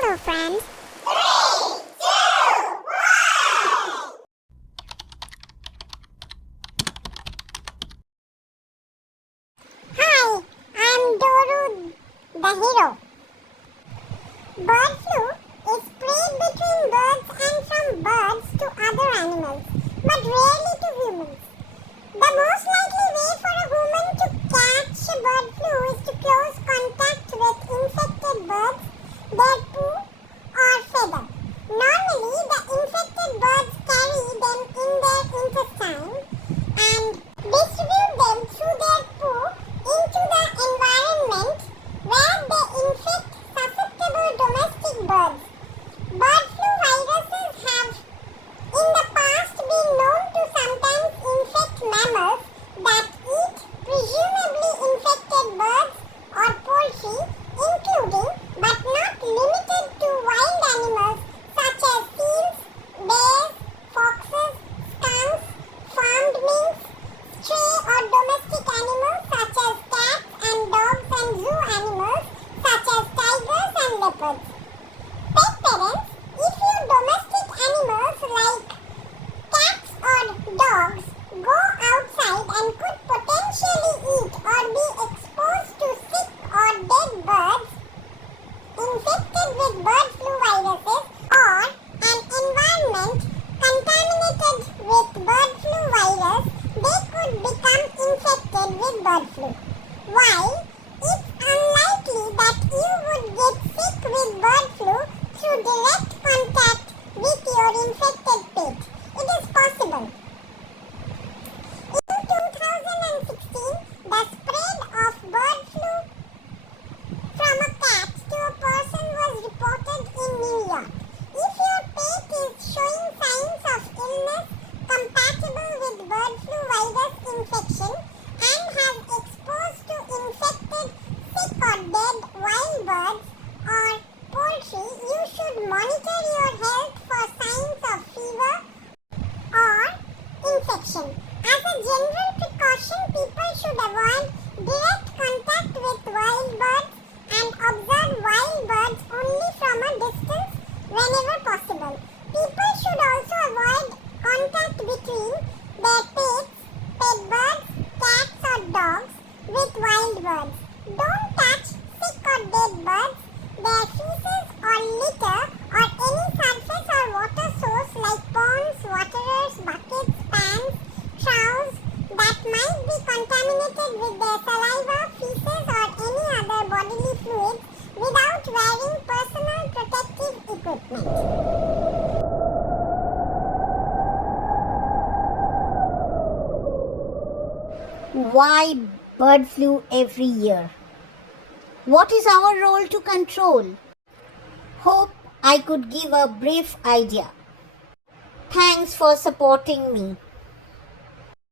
Hello, friends. Hi, I'm Doru the hero. Bird flu is spread between birds and from birds to other animals, but rarely to humans. The most likely way for a human to catch bird flu is to close contact with infected birds, their poo or feather. Normally, the infected birds carry them in their intestine and distribute them through their poo into the environment where they infect susceptible domestic birds. Bird flu viruses have in the past been known to sometimes infect mammals that eat presumably infected birds or poultry, including but not limited to wild animals such as seals, bears, foxes, skunks, farmed minks, stray or domestic animals such as cats and dogs, and zoo animals such as tigers and leopards. Pet parents, if your domestic animals like cats or dogs go outside and could potentially eat or be exposed to sick or dead birds infected with bird flu viruses, or an environment contaminated with bird flu virus, they could become infected with bird flu. While it's unlikely that you would get sick with bird flu through direct contact with your infected pet, it is possible. In 2016, the spread of bird flu from a cat to a person was reported in New York. If your pet is showing signs of illness compatible with bird flu virus infection and has exposed to infected, sick or dead wild birds or poultry, you should monitor your health for signs of fever or infection. As a general precaution, people should avoid direct contact with wild birds and observe wild birds only from a distance whenever possible. People should also avoid contact between their pets, pet birds, cats or dogs with wild birds. Don't touch sick or dead birds, their feces or litter or any surface or water source like ponds, waterers, buckets, pans, troughs that might be contaminated with their saliva, feces or any other bodily fluids without wearing personal protective equipment. Why bird flu every year? What is our role to control? Hope I could give a brief idea. Thanks for supporting me.